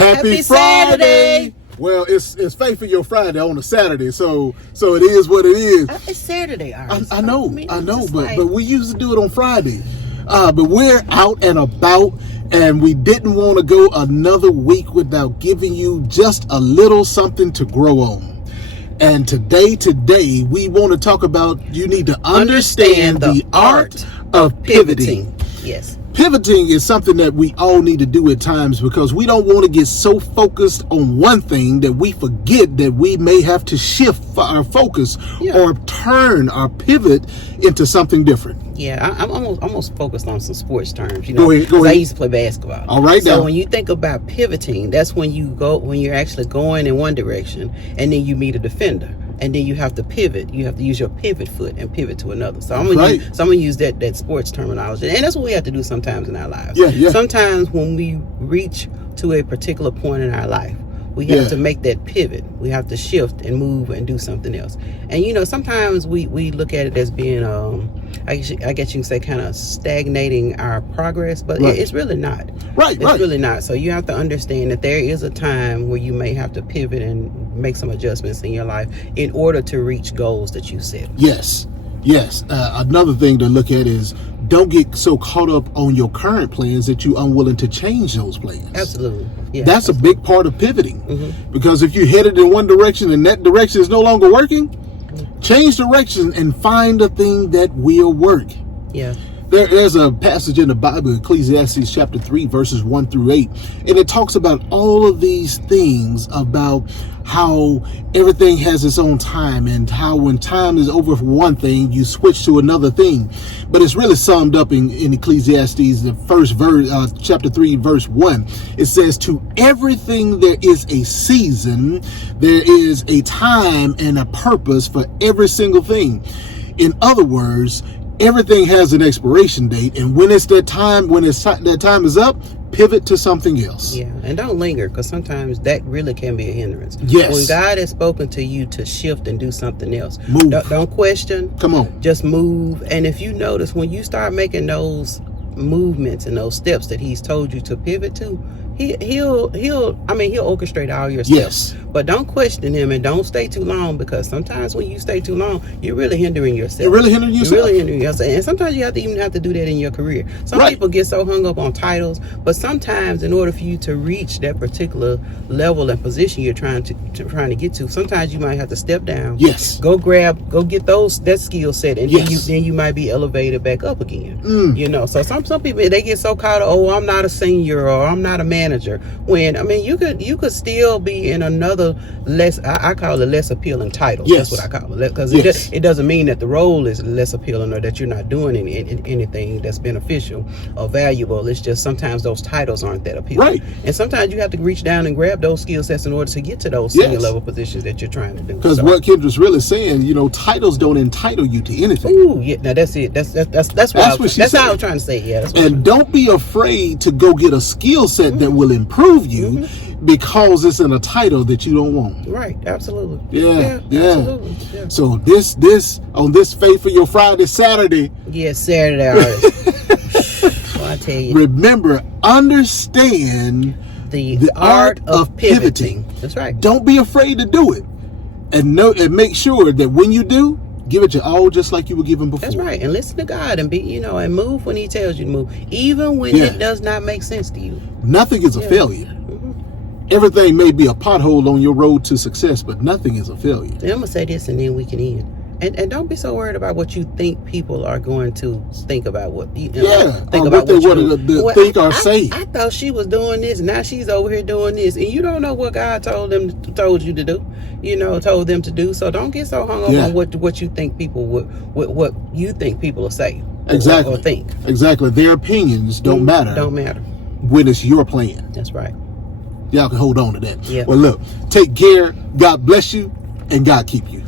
Happy Saturday. Well, it's Faith for Your Friday on a Saturday, so it is what it is. It's Saturday, I know, but we used to do it on Friday. But we're out and about, and we didn't want to go another week without giving you just a little something to grow on. And today, we want to talk about you need to understand the art of pivoting. Yes. Pivoting is something that we all need to do at times because we don't want to get so focused on one thing that we forget that we may have to shift our focus or turn our pivot into something different. Yeah, I'm almost focused on some sports terms. Go ahead. I used to play basketball. All right. So when you think about pivoting, that's when you're actually going in one direction and then you meet a defender. And then you have to pivot. You have to use your pivot foot and pivot to another. So I'm gonna use that sports terminology, and that's what we have to do sometimes in our lives. Yeah. Sometimes when we reach to a particular point in our life, we have to make that pivot. We have to shift and move and do something else. And sometimes we look at it as being, I guess you can say, kind of stagnating our progress, but it's really not. It's really not. So you have to understand that there is a time where you may have to pivot and make some adjustments in your life in order to reach goals that you set. Yes. Another thing to look at is don't get so caught up on your current plans that you're unwilling to change those plans. Absolutely. Yeah, that's a big part of pivoting. Because if you're headed in one direction and that direction is no longer working, change direction and find a thing that will work. Yeah. There's a passage in the Bible, Ecclesiastes chapter 3, verses 1 through 8, and it talks about all of these things about how everything has its own time and how when time is over for one thing, you switch to another thing. But it's really summed up in Ecclesiastes, the first verse, chapter 3, verse 1. It says, to everything there is a season, there is a time and a purpose for every single thing. In other words, everything has an expiration date, and when it's that time, that time is up, pivot to something else. Yeah, and don't linger, because sometimes that really can be a hindrance. Yes. When God has spoken to you to shift and do something else, move. Don't question. Come on. Just move. And if you notice, when you start making those movements and those steps that He's told you to pivot to, He'll orchestrate all your steps. Yes. But don't question Him and don't stay too long, because sometimes when you stay too long, you're really hindering yourself. And sometimes you have to do that in your career. Some people get so hung up on titles, but sometimes in order for you to reach that particular level and position you're trying to get to, sometimes you might have to step down. Yes. Go get that skill set, and then you might be elevated back up again. So some people, they get so caught up, I'm not a senior or I'm not a manager. When you could still be in another I call it less appealing title. Yes. That's what I call it, because it doesn't mean that the role is less appealing or that you're not doing anything that's beneficial or valuable. It's just sometimes those titles aren't that appealing. And sometimes you have to reach down and grab those skill sets in order to get to those senior level positions that you're trying to do. Because what Kendra's really saying, titles don't entitle you to anything. Ooh, yeah. Now that's it. That's how I was trying to say. Yeah. And don't be afraid to go get a skill set that will improve you because it's in a title that you don't want. Right. Absolutely. Yeah. Absolutely. Yeah. So this on this Faith for Your Friday Saturday. Yes, Saturday. I tell you. Remember, understand the art of pivoting. That's right. Don't be afraid to do it, and make sure that when you do, give it your all, just like you were giving before. That's right. And listen to God and and move when He tells you to move, even when it does not make sense to you. Nothing is a failure. Everything may be a pothole on your road to success, but nothing is a failure. And I'm gonna say this, and then we can end. And don't be so worried about what you think people are going to think about what think about what you think or say. I thought she was doing this, now she's over here doing this, and you don't know what God told you to do. Told them to do. So don't get so hung up on what you think people what you think people will say. Exactly. Or think. Exactly. Their opinions don't matter. Don't matter when it's your plan. That's right. Y'all can hold on to that. Yeah. Well, look, take care. God bless you, and God keep you.